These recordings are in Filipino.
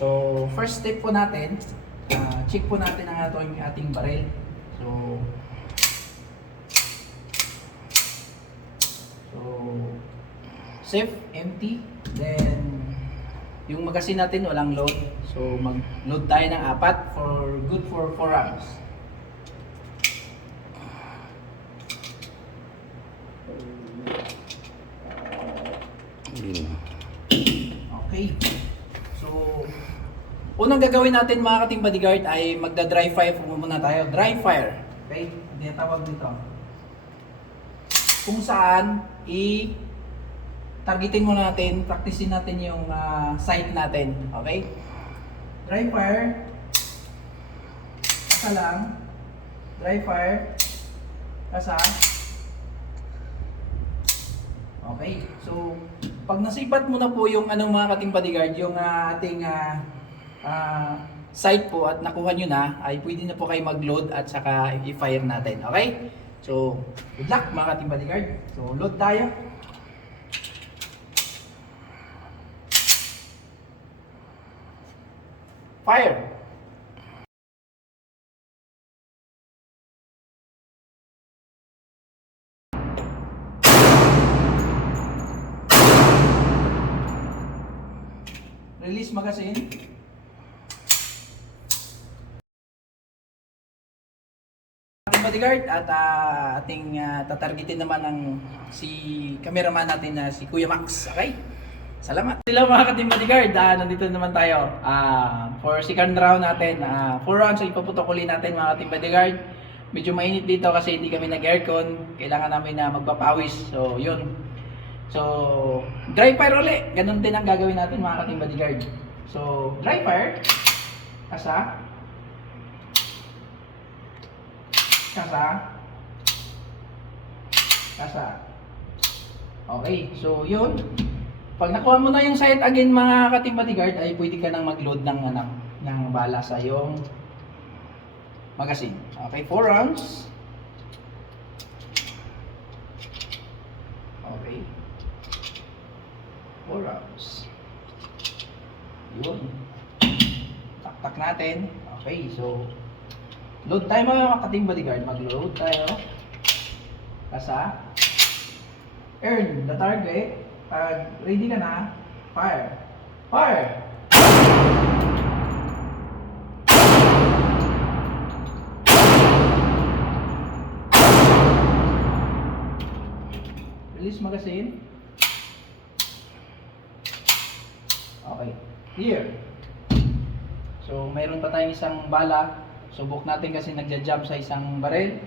So, first step po natin, ah, check po natin ang ating, ating barrel. So, so, safe, empty, then yung magasin natin walang load. So, mag-load tayo ng apat for good for 4 rounds. Yun. Okay. Unang gagawin natin mga kating bodyguard ay magda-dry fire muna tayo. Dry fire. Okay? Hindi na tawag dito. Kung saan, i targetin muna natin, practicein natin yung ah, sight natin. Okay? Dry fire. Kasa lang. Dry fire. Kasa. Okay. So, pag nasipat mo na po yung anong mga kating bodyguard, yung ah, ating ah, ah, site po at nakuha nyo na, ay pwede na po kayo mag-load at saka i-fire natin. Okay? So, good luck mga bodyguard. So, load tayo. Fire! Release magazine. Bodyguard at ah, ating ah, tatargetin naman ng si cameraman natin na si Kuya Max. Okay? Salamat. Sila mga kating bodyguard, ah, nandito naman tayo ah, for second round natin. Ah, four rounds ay ipaputok natin mga kating bodyguard. Medyo mainit dito kasi hindi kami nag-aircon. Kailangan namin na magpapawis. So, yun. So, dry fire uli. Ganun din ang gagawin natin mga kating bodyguard. So, dry fire. Kasa. Kasa. Kasa. Okay, so yun. Pag nakuha mo na yung sight again mga kating bodyguard, ay pwede ka nang mag-load ng, ano, ng bala sa yung magazine. Okay, 4 rounds. Okay. 4 rounds. Yun. Taktak natin. Okay, so load tayo mga kating bodyguard. Mag-load tayo. Kasa. Earn the target. Pag ready ka na, fire. Fire! Release magazine. Okay. Here. So, mayroon pa tayong isang bala. Subok natin kasi nagja-jump sa isang barrel.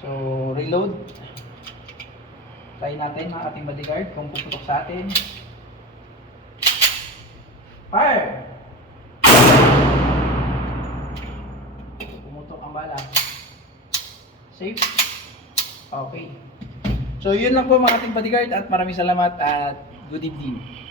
So, reload. Try natin mga ating bodyguard kung puputok sa atin. Fire! Pumutok ang bala. Safe? Okay. So, yun lang po mga ating bodyguard at maraming salamat at good evening.